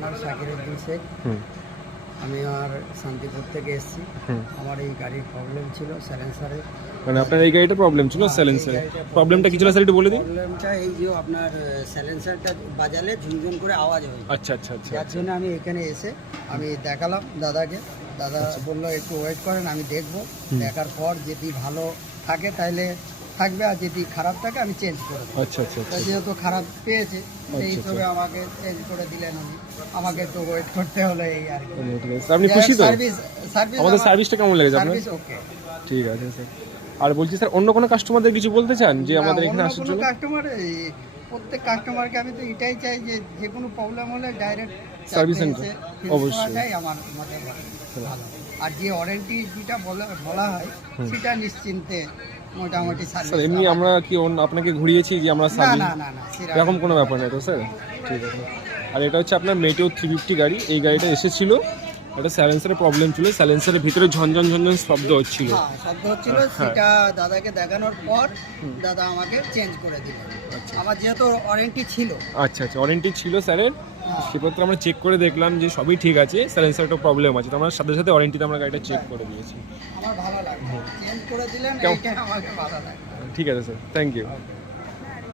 আপনার শাকিরুদ্দিন শেখ। আমি আর শান্তিপুর থেকে এসেছি। আমার এই গাড়ির প্রবলেম ছিল সাইলেন্সারের। মানে আপনার এই গাড়িটা প্রবলেম ছিল সাইলেন্সারে। প্রবলেমটা কি ছিল স্যার একটু বলে দিন। প্রবলেমটা এই যে আপনার সাইলেন্সারটা বাজালে ঝুনঝুন করে আওয়াজ হয়। আচ্ছা আচ্ছা আচ্ছা। যার জন্য আমি এখানে এসে আমি দেখালাম দাদাকে। দাদা বললো একটু ওয়েট করেন, আমি দেখব। দেখার পর যদি ভালো থাকে তাহলে থাকবে, আর যদি খারাপ থাকে আমি চেঞ্জ করে দেবো। আচ্ছা আচ্ছা আচ্ছা। যেহেতু খারাপ পেয়েছে সেই হিসেবে আমাকে চেঞ্জ করে দিলেন। আমাকে একটু ওয়েট করতে হলো এই আর কি। আপনি খুশি তো? সার্ভিস আমাদের সার্ভিসটা কেমন লেগেছে আপনার? সার্ভিস ওকে, ঠিক আছে স্যার। আর বলছি স্যার, অন্য কোনো কাস্টমারদের কিছু বলতে চান যে আমাদের এখানে আসার জন্য? কাস্টমার, প্রত্যেক কাস্টমারকে আমি তো এটাই চাই যে যে কোনো প্রবলেম হলে ডাইরেক্ট সার্ভিস সেন্টার অবশ্যই আমার মতে ভালো। আর যে ওয়ারেন্টি যেটা বলা হয় সেটা নিশ্চিন্তে মোটামুটি সার্ভিস। স্যার এমনি আমরা কি আপনাকে ঘুরিয়েছি যে আমরা না সার্ভিস, না না না এরকম কোনো ব্যাপার নেই তো স্যার? ঠিক আছে। আর এটা হচ্ছে আপনার মেটেও 350 গাড়ি। এই গাড়িটা এসেছিল, এটা সাইলেন্সারের প্রবলেম ছিল, সাইলেন্সারের ভিতরে ঝনঝন ঝনঝন শব্দ হচ্ছিল। শব্দ হচ্ছিল, সেটা দাদাকে দেখানোর পর দাদা আমাকে চেঞ্জ করে দিল। আমার যেহেতু ওয়ারেন্টি ছিল। আচ্ছা আচ্ছা, ওয়ারেন্টি ছিল স্যারের। সেক্ষেত্রে আমরা চেক করে দেখলাম যে সবই ঠিক আছে, সাইলেন্সারটা প্রবলেম আছে, তো আমরা সাথে সাথে ওয়ারেন্টিতে আমরা গাড়িটা চেক করে দিয়েছি। আমার ভালো লাগলো, চেঞ্জ করে দিলেন, এইটা আমাকে ভালো লাগলো। ঠিক আছে স্যার, থ্যাংক ইউ।